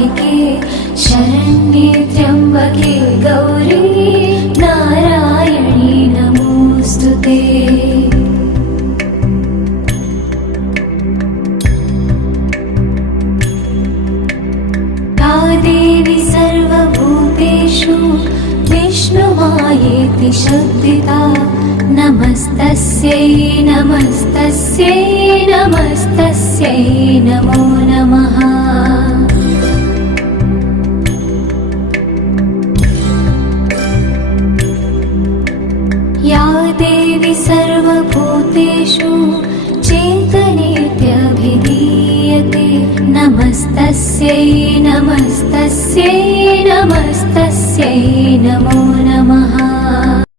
राधिके शरण्ये त्र्यम्बके गौरी नारायणी नमोऽस्तुते। या देवी सर्वभूतेषु विष्णुमायेति शब्दिता नमस्तस्यै नमस्तस्यै नमस्तस्यै नमो नमः। या देवी सर्वभूतेषु चेतनेत्यभिधीयते नमस्तस्यै नमस्तस्यै नमस्तस्यै नमो नमः।